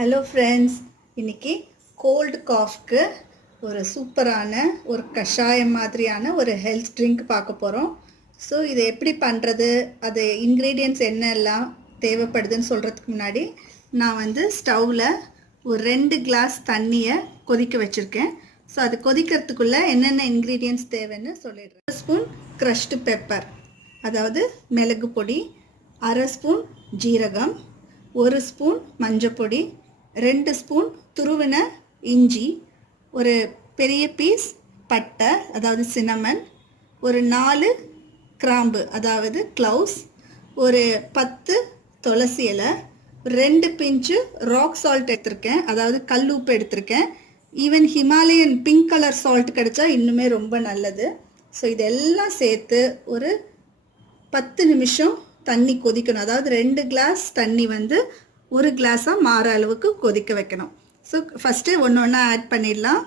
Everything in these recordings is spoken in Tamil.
ஹலோ ஃப்ரெண்ட்ஸ், இன்றைக்கி கோல்டு காஃப்க்கு ஒரு சூப்பரான ஒரு கஷாயம் மாதிரியான ஒரு ஹெல்த் ட்ரிங்க் பார்க்க போகிறோம். ஸோ இதை எப்படி பண்ணுறது, அது இன்க்ரீடியன்ட்ஸ் என்னெல்லாம் தேவைப்படுதுன்னு சொல்கிறதுக்கு முன்னாடி நான் ஸ்டவ்வில் ஒரு 2 கிளாஸ் தண்ணியை கொதிக்க வச்சுருக்கேன். ஸோ அது கொதிக்கிறதுக்குள்ளே என்னென்ன இன்க்ரீடியன்ட்ஸ் தேவைன்னு சொல்லிடுறேன். 1 ஸ்பூன் க்ரஷ்டு பெப்பர், அதாவது மிளகு பொடி, 1/2 ஸ்பூன் ஜீரகம், 1 ஸ்பூன் மஞ்சப்பொடி, 2 ஸ்பூன் துருவின இஞ்சி, ஒரு பெரிய பீஸ் பட்டை அதாவது சினமன், ஒரு 4 கிராம்பு அதாவது க்ளவுஸ், ஒரு 10 துளசி இலை, 2 பிஞ்சு ராக் சால்ட் எடுத்திருக்கேன், அதாவது கல் உப்பு எடுத்திருக்கேன். Even Himalayan pink colour salt கிடைச்சா இன்னுமே ரொம்ப நல்லது. ஸோ இதெல்லாம் சேர்த்து ஒரு 10 நிமிஷம் தண்ணி கொதிக்கணும். அதாவது 2 கிளாஸ் தண்ணி 1 கிளாஸாக மாற அளவுக்கு கொதிக்க வைக்கணும். ஸோ ஃபஸ்ட்டு ஒன்று ஒன்றா ஆட் பண்ணிடலாம்.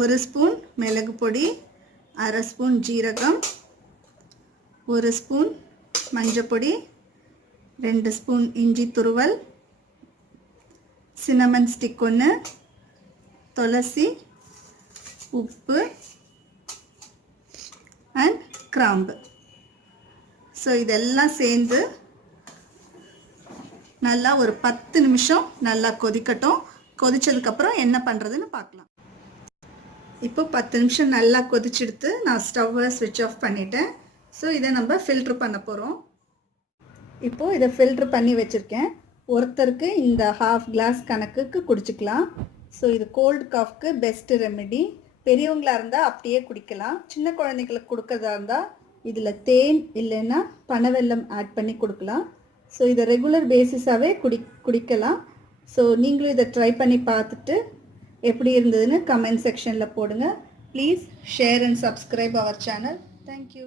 ஒரு ஸ்பூன் மிளகு பொடி, 1/2 ஸ்பூன் ஜீரகம், 1 ஸ்பூன் மஞ்சப்பொடி, 2 ஸ்பூன் இஞ்சி துருவல், சினமன் ஸ்டிக் 1, துளசி, உப்பு அண்ட் கிராம்பு. ஸோ இதெல்லாம் சேர்ந்து நல்லா ஒரு 10 நிமிஷம் நல்லா கொதிக்கட்டும். கொதிச்சதுக்கப்புறம் என்ன பண்ணுறதுன்னு பார்க்கலாம். இப்போ 10 நிமிஷம் நல்லா கொதிச்செடுத்து நான் ஸ்டவ்வை ஸ்விட்ச் ஆஃப் பண்ணிட்டேன். ஸோ இதை நம்ம ஃபில்ட்ரு பண்ண போகிறோம். இப்போது இதை ஃபில்ட்ரு பண்ணி வச்சுருக்கேன். ஒருத்தருக்கு இந்த 1/2 கிளாஸ் கணக்குக்கு குடிச்சிக்கலாம். ஸோ இது கோல்டு காஃப்க்கு பெஸ்ட்டு ரெமெடி. பெரியவங்களாக இருந்தால் அப்படியே குடிக்கலாம். சின்ன குழந்தைங்களுக்கு கொடுக்கறதா இருந்தால் இதில் தேன் இல்லைன்னா பனவெல்லம் ஆட் பண்ணி கொடுக்கலாம். ஸோ இதை ரெகுலர் பேசிஸாகவே குடிக்கலாம். ஸோ நீங்களும் இதை ட்ரை பண்ணி பார்த்துட்டு எப்படி இருந்ததுன்னு கமெண்ட் செக்ஷனில் போடுங்க. Please share and subscribe our channel. Thank you.